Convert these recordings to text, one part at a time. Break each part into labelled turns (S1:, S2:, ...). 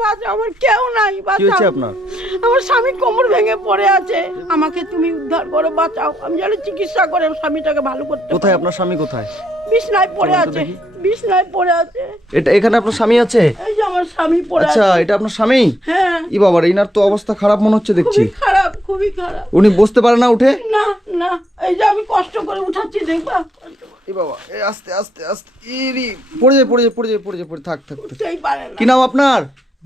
S1: বাঁচাও, আমার কেউ নাই,
S2: কি হয়েছে
S1: বাঁচাও।
S2: আপনার?
S1: আমার স্বামী কোমর ভেঙে পড়ে আছে, আমাকে তুমি উদ্ধার করো, বাঁচাও। আমি যেন চিকিৎসা করে স্বামীটাকে ভালো করতে
S2: কোথায়
S1: পারি।
S2: আপনার স্বামী কোথায়?
S1: বিছনায় পড়ে
S2: চলুন তো
S1: আছে,
S2: দেখি।
S1: বিছনায় পড়ে আছে।
S2: এটা এখানে আপনার স্বামী আছে?
S1: এই যে আমার স্বামী পড়ে
S2: আচ্ছা,
S1: আছে।
S2: এটা আপনার স্বামী?
S1: হ্যাঁ,
S2: ই বাবা, ইনার তো অবস্থা খারাপ মনে হচ্ছে দেখছি।
S1: খুবই খারাপ, খুবই খারাপ।
S2: উনি বসতে পারে না উঠে?
S1: না না, এই যে আমি কষ্ট করে উঠাচ্ছি, দেখবা।
S2: ই বাবা, এই আস্তে আস্তে আস্তে, ইরি পড়ে যায় পড়ে যায় পড়ে যায় পড়ে যায় পড়ে, থাক থাক থাক।
S1: উঠতেই পারে না।
S2: কি নাম আপনার?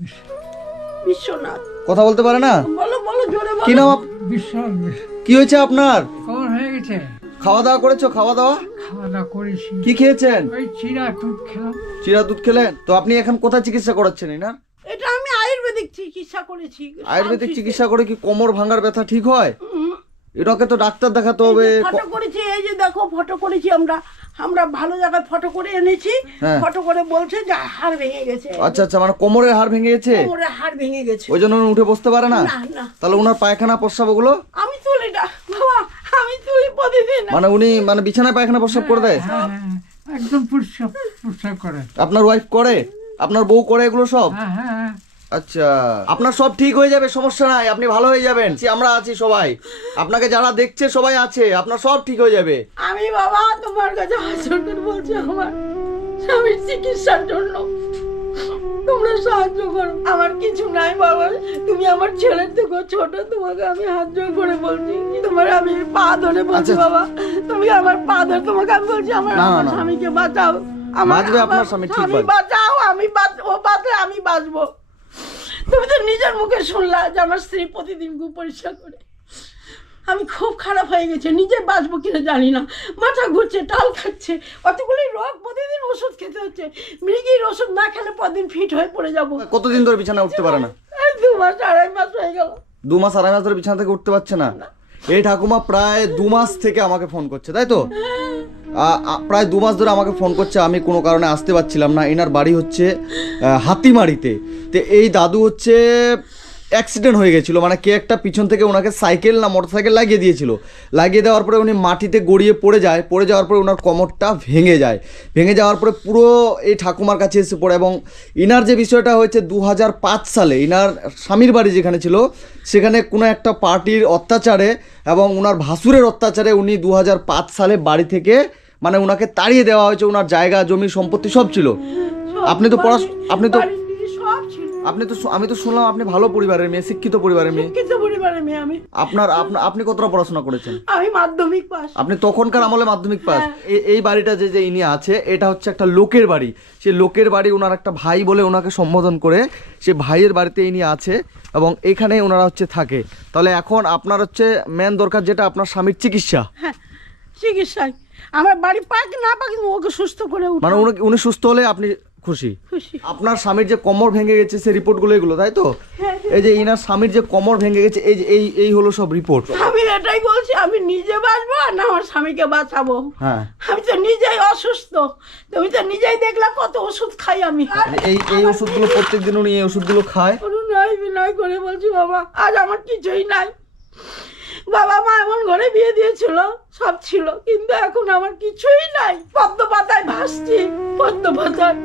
S1: বিশ্বনাথ।
S2: কথা বলতে পারে না?
S1: বলো বলো, জোরে
S2: কি
S1: বলো।
S2: নাম
S3: বিশ্বাস
S2: কি হয়েছে আপনার?
S3: কখন হয়ে গেছে?
S2: খাওয়া দাওয়া করেছো? খাওয়া দাওয়া
S3: খাওয়া দাওয়া করেছি।
S2: কি খেয়েছেন?
S3: ওই চিরা দুধ খেলাম।
S2: চিরা দুধ খেলেন? তো আপনি এখন কোথায় চিকিৎসা করাচ্ছেন না?
S1: এটা আমি আয়ুর্বেদিক চিকিৎসা করেছি।
S2: আয়ুর্বেদিক চিকিৎসা করে কি কোমর ভাঙার ব্যথা ঠিক হয়?
S1: হুম।
S2: এটাকে তো ডাক্তার দেখাতে হবে।
S1: ফটো করেছি, এই যে দেখো ফটো করেছি আমরা। আমরা ভালো জায়গায় ফটো করে এনেছি।
S2: হ্যাঁ।
S1: ফটো করে বলছে যে হাড় ভেঙে গেছে।
S2: আচ্ছা আচ্ছা, মানে কোমরের হাড় ভেঙে গেছে,
S1: কোমরে হাড় ভেঙে গেছে।
S2: ওই জন্য উনি উঠে বসতে পারে না?
S1: না না,
S2: তাহলে ওনার পায়খানা প্রস্রাব ওগুলো
S1: আমি তুলি না বাবা, আমি তুলি প্রতিদিন।
S2: মানে উনি মানে বিছানায় পায়খানা প্রস্রাব করে দেয়?
S3: হ্যাঁ, একদম পরিষ্কার করে।
S2: আপনার ওয়াইফ করে? আপনার বউ করে এগুলো সব?
S3: হ্যাঁ হ্যাঁ হ্যাঁ।
S2: আচ্ছা, আপনার সব ঠিক হয়ে যাবে, সমস্যা নাই, আপনি ভালো হয়ে যাবেন। আমরা আছি সবাই, আপনাকে যারা দেখছে সবাই আছে, আপনার সব ঠিক হয়ে যাবে।
S1: আমি বাবা তোমার কাছে হাত করে বলছি, আমার স্বামীর চিকিৎসার জন্য তোমরা সাহায্য করো। আমার কিছু নাই বাবা, তুমি আমার ছেলের থেকে ছোট, তোমাকে আমি হাত জোড় করে বলছি, তোমার আমি পা ধরে বলছি
S2: আচ্ছা।
S1: বাবা, তুমি আমার পা ধরে তোমাকে আমি বলছি, আমার
S2: না,
S1: আমার
S2: না।
S1: স্বামীকে বাঁচাও।
S2: বাঁচবে আপনার স্বামী, ঠিক
S1: স্বামী
S2: বাঁচবে।
S1: বাঁচাও, ও বাঁচলে আমি বাঁচবো। তুমি তো নিজের মুখে শুনলা যে আমার স্ত্রী প্রতিদিন গু পরিষ্কার করে। আমি খুব খারাপ হয়ে গেছে, নিজে বাঁচবো কিনা জানি না, মাথা ঘুরছে, টাল খাচ্ছে, অতগুলি রোগ, প্রতিদিন ওষুধ খেতে হচ্ছে। মৃগীর ওষুধ না খেলে পরদিন ফিট হয়ে পড়ে যাবো।
S2: কতদিন ধরে বিছানায় উঠতে পারে না?
S1: এই 2 মাস 2.5 মাস হয়ে গেল।
S2: 2 মাস 2.5 মাস ধরে বিছানা থেকে উঠতে পারছে না? এই ঠাকুমা প্রায় 2 মাস থেকে আমাকে ফোন করছে, তাই তো? প্রায় 2 মাস ধরে আমাকে ফোন করছে, আমি কোনো কারণে আসতে পারছিলাম না। এনার বাড়ি হচ্ছে হাতিমারিতে। তো এই দাদু হচ্ছে অ্যাক্সিডেন্ট হয়ে গেছিলো, মানে কে একটা পিছন থেকে ওনাকে সাইকেল না মোটরসাইকেল লাগিয়ে দিয়েছিল। লাগিয়ে দেওয়ার পরে উনি মাটিতে গড়িয়ে পড়ে যায়, পড়ে যাওয়ার পরে ওনার কোমরটা ভেঙে যায়। ভেঙে যাওয়ার পরে পুরো এই ঠাকুমার কাছে এসে পড়ে। এবং ইনার যে বিষয়টা হয়েছে 2005 সালে, ইনার স্বামীর বাড়ি যেখানে ছিল সেখানে কোনো একটা পার্টির অত্যাচারে এবং ওনার ভাসুরের অত্যাচারে উনি 2005 সালে বাড়ি থেকে মানে ওনাকে তাড়িয়ে দেওয়া হয়েছে। ওনার জায়গা জমি সম্পত্তি সব ছিল। আপনি তো আমি তো শুনলাম আপনি ভালো পরিবারের মেয়ে, শিক্ষিত পরিবারের মেয়ে।
S1: শিক্ষিত পরিবারের মেয়ে আমি।
S2: আপনি কতটা পড়াশোনা করেছেন?
S1: আমি মাধ্যমিক পাস।
S2: আপনি তখনকার আমলে মাধ্যমিক পাস? এই বাড়িটা যে ইনি আছে, এটা হচ্ছে একটা লোকের বাড়ি। সে লোকের বাড়ি ওনার একটা ভাই বলে ওনাকে সম্বোধন করে, সে ভাইয়ের বাড়িতে ইনি আছে এবং এখানে ওনারা হচ্ছে থাকে। তাহলে এখন আপনার হচ্ছে মেন দরকার যেটা আপনার স্বামীর চিকিৎসা।
S1: হ্যাঁ, চিকিৎসায় আমার বাড়ি পাক না পাক, ওকে সুস্থ করে উঠো।
S2: মানে উনি সুস্থ হলে আপনি খুশি?
S1: খুশি।
S2: আপনার স্বামীর যে কোমর ভেঙে গেছে সে রিপোর্টগুলো এগুলো, তাই তো? এই যে ইনার স্বামীর যে কোমর ভেঙে গেছে, এই যে এই হলো সব রিপোর্ট।
S1: আমি এটাই বলছি, আমি নিজে বাঁচবো না আমার স্বামীকে বাঁচাবো।
S2: হ্যাঁ,
S1: আমি তো নিজেই অসুস্থ, তুমি তো নিজেই দেখলা কত ওষুধ খাই আমি।
S2: এই ওষুধগুলো প্রত্যেকদিন উনি এই ওষুধগুলো খায়।
S1: নাই বিনয় করে বলছি বাবা, আজ আমার কিছুই নাই। বাবা মা এমন ঘরে বিয়ে দিয়েছিল, সব ছিল, কিন্তু এখন আমার কিছুই নাই। পদ্ম পাতায় ভাসছি, পদ্ম পাতায়।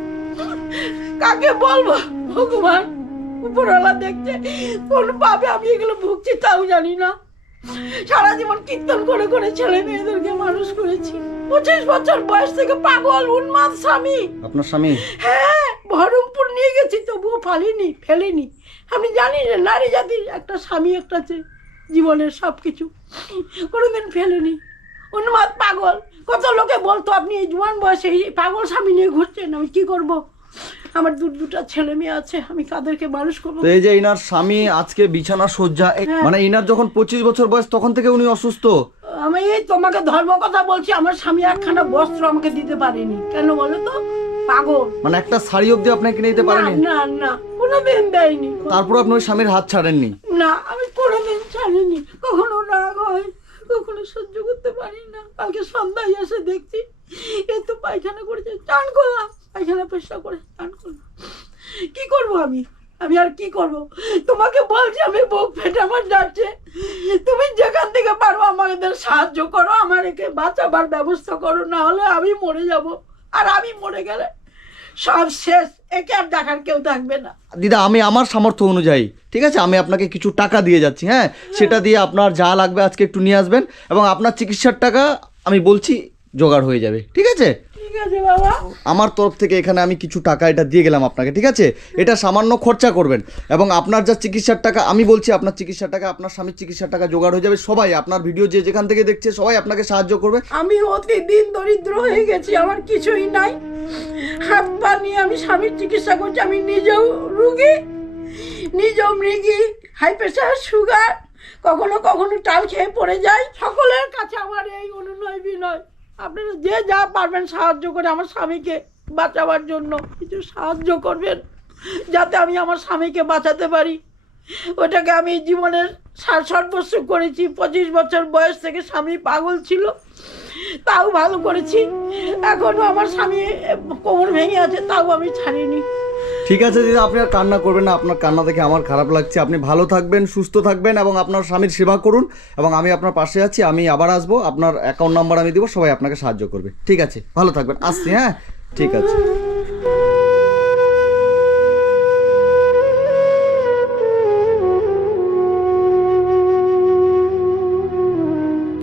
S1: কাকে বলবো ভগবান, উপরওয়ালা দেখছে কোন পাবে আমি এগুলো ভুগছি তাও জানি না। সারা জীবন কীর্তন করে করে ছেলে মেয়েদেরকে মানুষ করেছি। 25 বছর বয়স থেকে পাগল উন্মাদ স্বামী।
S2: আপনার স্বামী?
S1: হ্যাঁ, বহরমপুর নিয়ে গেছি তবুও ফেলিনি। আপনি জানেন যে নারী জাতির একটা স্বামী একটা জীবনের সব কিছু কোনোদিন ফেলেনি। উন্মাদ পাগল, কত লোকে বলতো আপনি এই জোয়ান বয়সে এই পাগল স্বামী নিয়ে ঘুরছেন। আমি কি করব, আমার দুটা ছেলে মেয়ে আছে, আমি কাদেরকে মানুষ করবো?
S2: তো এই যে ইনার স্বামী আজকে বিছানা শয্যা, মানে ইনার যখন 25 বছর বয়স তখন থেকে উনি অসুস্থ।
S1: আমি এই তোমাকে ধর্ম কথা বলছি, আমার স্বামী একখানা বস্ত্র আমাকে দিতে পারেনি। কেন বলো তো? পাগল।
S2: মানে একটা শাড়ি অবধি আপনাকে কিনে দিতে পারেনি?
S1: না না, কোনোদিন দেয়নি।
S2: তারপর আপনি ওই স্বামীর হাত ছাড়েননি?
S1: না, আমি কোনোদিন ছাড়িনি। কখনো রাগ হয়, কখনো সহ্য করতে পারি না। কালকে সন্ধ্যায় এসে দেখছি এই তো পায়খানা করেছে, চান করলাম, পায়খানা পেশা করে চান করলাম। কি করবো আমি আর কি করব? তোমাকে বলছি, আমি বুক ফেটে আমার যাচ্ছে। তুমি যেখান থেকে পারো আমাদের সাহায্য করো, আমার একে বাঁচাবার ব্যবস্থা করো, না হলে আমি মরে যাব। আর আমি মরে গেলে সব শেষ, একে আর দেখার কেউ থাকবে না।
S2: দিদা আমি আমার সামর্থ্য অনুযায়ী, ঠিক আছে, আমি আপনাকে কিছু টাকা দিয়ে যাচ্ছি, হ্যাঁ, সেটা দিয়ে আপনার যা লাগবে আজকে একটু নিয়ে আসবেন, এবং আপনার চিকিৎসার টাকা আমি বলছি জোগাড় হয়ে যাবে, ঠিক আছে?
S1: ঠিক আছে বাবা।
S2: আমার তরফ থেকে এখানে আমি কিছু টাকা এটা দিয়ে গেলাম আপনাকে, ঠিক আছে? এটা সামান্য খরচা করবেন, এবং আপনার যা চিকিৎসার টাকা, আমি বলছি আপনার চিকিৎসার টাকা, আপনার স্বামীর চিকিৎসার টাকা জোগাড় হয়ে যাবে। সবাই আপনার ভিডিও যে যেখান থেকে দেখছে সবাই আপনাকে সাহায্য করবে।
S1: আমি অতি দিন দরিদ্র হয়ে গেছি, আমার কিছুই নাই। হাত পা নিয়ে আমি স্বামীর চিকিৎসা করছি। আমি নিজেও রুগী, নিজেও মৃগী, হাই প্রেশার, সুগার, কখনো কখনো টাল খেয়ে পড়ে যাই। সকলের কাছে আমার এই অনুনয় বিনয়, আপনারা যে যা পারবেন সাহায্য করে আমার স্বামীকে বাঁচাবার জন্য কিছু সাহায্য করবেন, যাতে আমি আমার স্বামীকে বাঁচাতে পারি। ওটাকে আমি জীবনের সর্বস্ব করেছি। 25 বছর বয়স থেকে স্বামী পাগল ছিল, তাও ভালো করেছি। এখনো আমার স্বামী কোমর ভেঙে আছে, তাও আমি ছাড়িনি।
S2: ঠিক আছে দিদা, আপনি আর কান্না করবেন না, আপনার কান্না দেখে আমার খারাপ লাগছে। আপনি ভালো থাকবেন, সুস্থ থাকবেন, এবং আপনার স্বামীর সেবা করুন, এবং আমি আপনার পাশে আছি। আমি আবার আসবো, আপনার অ্যাকাউন্ট নাম্বার আমি দিব, সবাই আপনাকে সাহায্য করবে, ঠিক আছে? ভালো থাকবেন, আসছি, হ্যাঁ, ঠিক আছে।